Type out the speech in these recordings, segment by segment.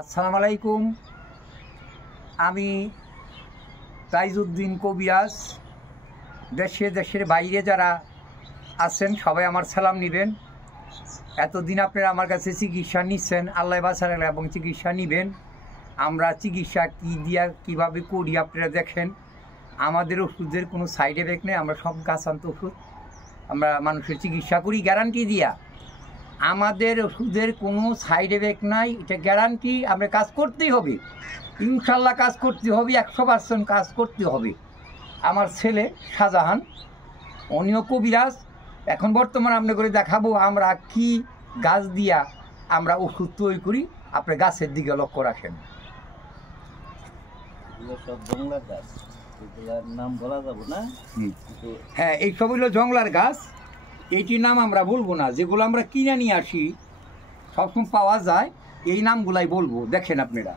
আসসালামু আলাইকুম। আমি তাইজউদ্দিন কবিরাজ। দেশের বাইরে যারা আছেন সবাই আমার সালাম নেবেন। এতদিন আপনারা আমার কাছে চিকিৎসা নিচ্ছেন, আল্লাহ বাঁচার এবং চিকিৎসা নেবেন। আমরা চিকিৎসা কী দিয়া কীভাবে করি আপনারা দেখেন। আমাদের ওষুধের কোনো সাইড এফেক্ট নেই। আমরা সব গাছান্ত ওষুধ আমরা মানুষের চিকিৎসা করি গ্যারান্টি দিয়া। আমাদের ওষুধের কোনো সাইড এফেক্ট নাই, এটা গ্যারান্টি। আমরা কাজ করতেই হবে, ইনশাল্লাহ কাজ করতে হবে, 100% কাজ করতে হবে। আমার ছেলে শাহজাহান, উনিও কবিরাজ। এখন বর্তমানে আপনি করে দেখাবো আমরা কি গাছ দিয়া আমরা ওষুধ তৈরি করি। আপনি গাছের দিকে লক্ষ্য রাখেন। নাম বলা যাবে না? হ্যাঁ, এইসব হইল জংলার গাছ। এইটির নাম আমরা বলবো না, যেগুলো আমরা কিনে নিয়ে আসি সবসময় পাওয়া যায়, এই নামগুলাই বলবো। দেখেন আপনারা,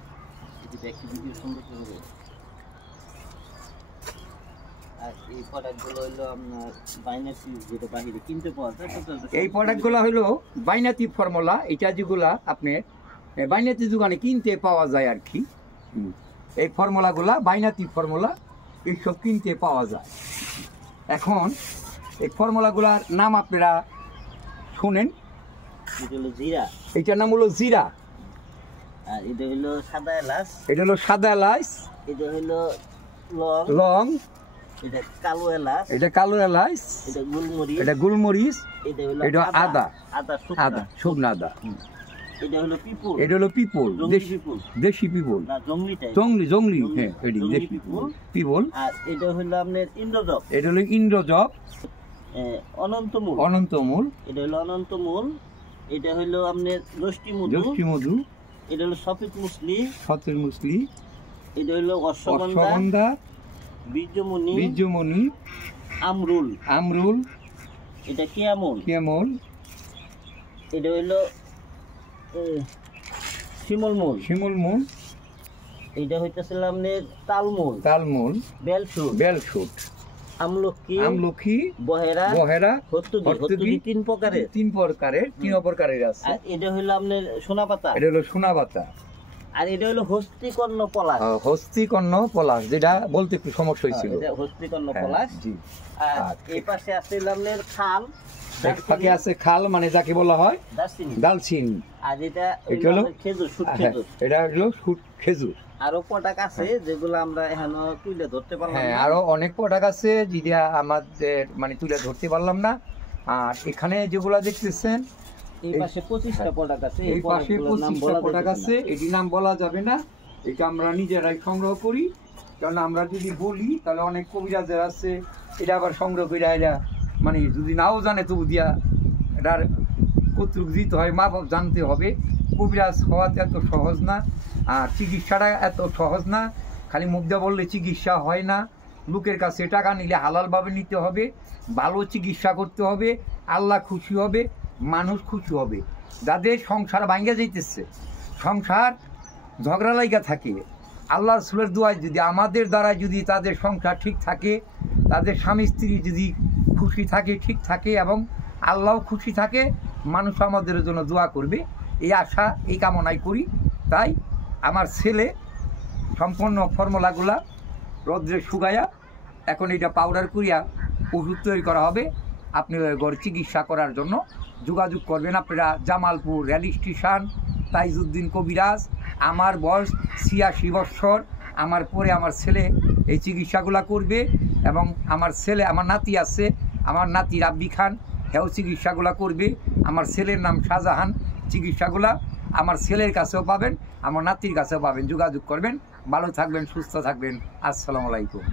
এই প্রোডাক্টগুলো হলো বাইনাতি ফর্মুলা। এটা যেগুলা আপনার বাইনাতি দোকানে কিনতে পাওয়া যায় আর কি। এই ফর্মুলাগুলা বাইনাতি ফর্মুলা, এইসব কিনতে পাওয়া যায়। এখন এই ফর্মুলাগুলার নাম আপনারা শুনেন। এইটার নাম হলো জিরা, আর এটা হলো সাদা এলাচ, এটা হলো সাদা এলাচ, এটা হলো লং, এটা কালো এলাচ, এটা কালো এলাচ, এটা গোলমরিচ, এটা গোলমরিচ, এটা আদা, আদা শুকনো আদা, এটা হলো পিপল, এটা হলো পিপল, দেশি পিপল, জংলি, হ্যাঁ এটি দেশি পিপল। আর এটা হলো আপনার ইন্দ্রজব, এটা হলো ইন্দ্রজব, অনন্তমূল, এটা হলো অনন্তমূল, এটা হলো আপনার যষ্টি মধু, এটা হলো সফেদ মুসলি, এটা হলো অশ্বগন্ধা, বীর্যমণি, আমরুল, এটা কেমল, এটা হলো শিমুলমূল, এটা হইতেছিল আপনার তালমূল, বেলশুট, আমলকি, বহেরা, হর্তুকি, তিন প্রকারের আছে। এটা হলো আপনার সোনাপাতা, আর এটা হলো হস্তিকর্ণ পলাশ, যেটা বলতে একটু সমস্যা হয়েছিল। হস্তিকর্ণ পলাশ। আর এই পাশে আছে আপনার খাল, মানে যাকে বলা হয় দালচিনি। আর এটা হলো খেজুর, এটা হলো খেজুর। আরো প্রোডাক্ট আছে যেগুলো আমরা এখনো তুলে ধরতে পারলাম না। আরো অনেক প্রোডাক্ট আছে যেটা আমাদের মানে তুলে ধরতে পারলাম না। আর এখানে যেগুলা দেখতেছেন এই পাশে 25টা প্রোডাক্ট আছে, এই পাশে 25টা প্রোডাক্ট আছে। এটি নাম বলা যাবে না, এটা আমরা নিজেরাই সংগ্রহ করি। কারণ আমরা যদি বলি তাহলে অনেক কবিরাজের আছে, এটা আবার সংগ্রহ করে এরা মানে যদি নাও জানে তবু দিয়া এটার কর্তৃক দিতে হয়, মা বাপ জানতে হবে। কবিরাজ হওয়াতে এত সহজ না, আর চিকিৎসাটা এত সহজ না। খালি মুখ দিয়ে বললে চিকিৎসা হয় না। লোকের কাছে টাকা নিলে হালালভাবে নিতে হবে, ভালো চিকিৎসা করতে হবে, আল্লাহ খুশি হবে, মানুষ খুশি হবে। যাদের সংসার ভাঙ্গা যাইতেছে, সংসার ঝগড়া লাইগা থাকে, আল্লাহ রাসূলের দোয়ায় যদি আমাদের দ্বারা যদি তাদের সংসার ঠিক থাকে, তাদের স্বামী স্ত্রী যদি খুশি থাকে, ঠিক থাকে, এবং আল্লাহও খুশি থাকে, মানুষ আমাদের জন্য দোয়া করবে, এই আশা এই কামনাই করি। তাই আমার ছেলে সম্পূর্ণ ফর্মুলাগুলা রৌদ্রে শুকাইয়া এখন এটা পাউডার করিয়া ওষুধ তৈরি করা হবে। আপনি ঘর চিকিৎসা করার জন্য যোগাযোগ করবেন। আপনারা জামালপুর রেল স্টেশন, তাইজউদ্দিন কবিরাজ। আমার বয়স 86 বৎসর। আমার পরে আমার ছেলে এই চিকিৎসাগুলা করবে, এবং আমার নাতি আছে, আমার নাতি রাব্বি খান, হেও চিকিৎসাগুলা করবে। আমার ছেলের নাম শাহজাহান। চিকিৎসাগুলা আমার ছেলের কাছেও পাবেন, আমার নাতির কাছেও পাবেন। যোগাযোগ করবেন। ভালো থাকবেন, সুস্থ থাকবেন। আসসালামু আলাইকুম।